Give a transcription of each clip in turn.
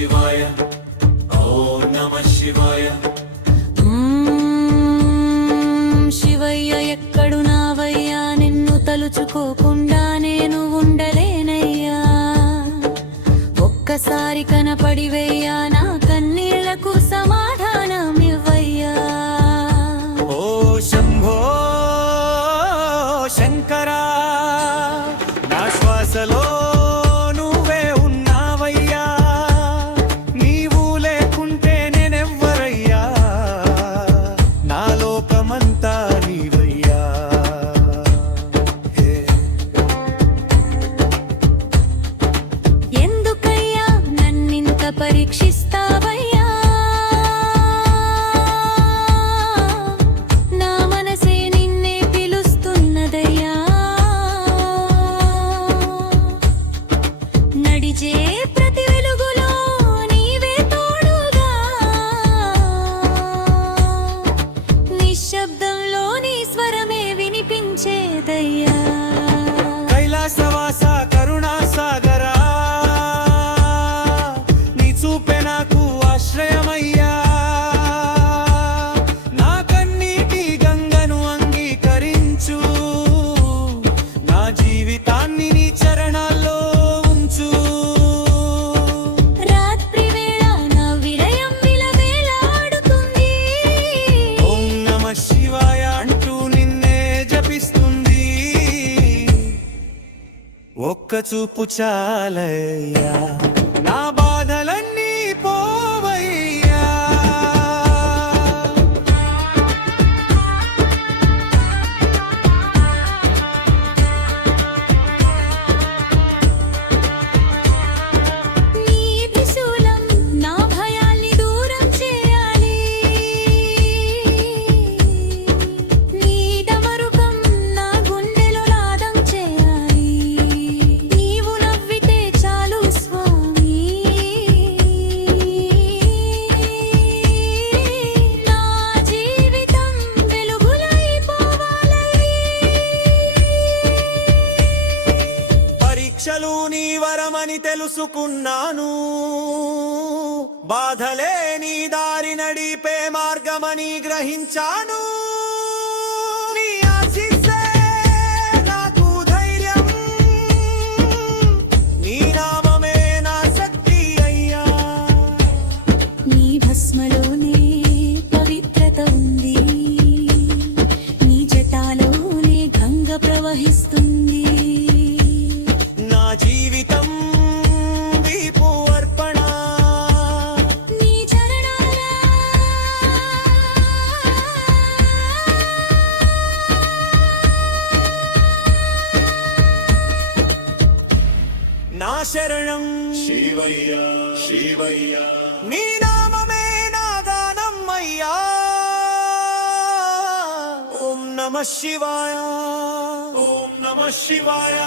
శివాయ ఓం నమః శివాయ శివయ్య ఎక్కడున్నావయ్యా నిన్ను తలుచుకోకుండా నేను ఉండలేనయ్యా ఒక్కసారి కనపడివయ్యా నా కన్నీళ్లకు సమాధానమివ్వయ్యా ఓ శంభో శంకరా నా శ్వాసలో నువ్వే ఉన్నావయ్యా నీవు లేకుంటే నేనెవ్వరయ్యా నా లోకమంతా నీవయ్యా ఎందుకయ్యా నన్నింత పరీక్షిస్తావయ్యా నా మనసే నిన్నే పిలుస్తున్నదయ్యా నడిచే ప్రతి వెలుగులో నీవే తోడుగా నిశ్శబ్దంలో నీ స్వరమే వినిపించేదయ్యా కైలాసవాస కరుణా సాగరా నీ చూపే నాకు ఆశ్రయమయ్యా నా కన్నీటి గంగను అంగీకరించు నా జీవితాన్ని నీ చరణాల్లో ఉంచు రాత్రి వేళ నా విరయం విలవేలాడుతుంది ఓం నమః శివాయ అంటూ నిన్నే జపిస్తుంది ఒక్క చూపు చాలయ్యా నా బాధలన్నీ పోవయ్యా నీ త్రిశూలం నా భయాల్ని దూరం చేయాలి నీ డమరుకం నా గుండెలో నాదం చేయాలి నీవు నవ్వితే చాలు స్వామి నా జీవితం వెలుగులైపోవాలి పరీక్షలు నీ వరమని తెలుసుకున్నాను బాధలే నీ దారి నడిపే మార్గమని గ్రహించాను నీ ఆశీస్సే నాకు ధైర్యం నీ నామమే నా శక్తి అయ్యా నీ భస్మలోనే పవిత్రత ఉంది నీ జటాలోనే గంగ ప్రవహిస్తుంది నా జీవితం దీపు అర్పణ నీ చరణాల నా శరణం శివయ్య శివయ్య నీ నామమే నా గానం అయ్యా ఓం నమః శివాయ ఓం నమః శివాయ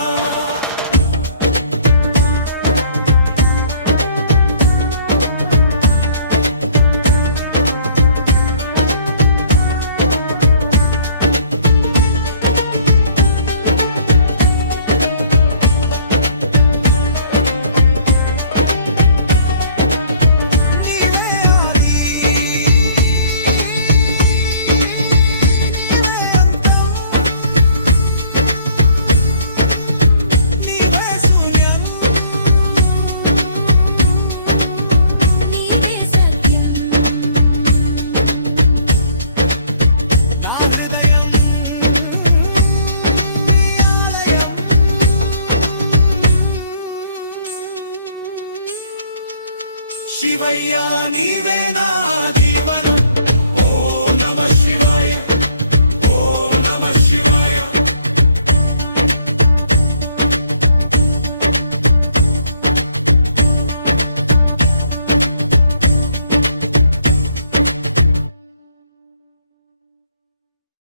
నీవే ఆది నీవే అంతం నీవే శూన్యం నీవే సత్యం నా హృదయం నీ ఆలయం శివయ్య నీవే నాది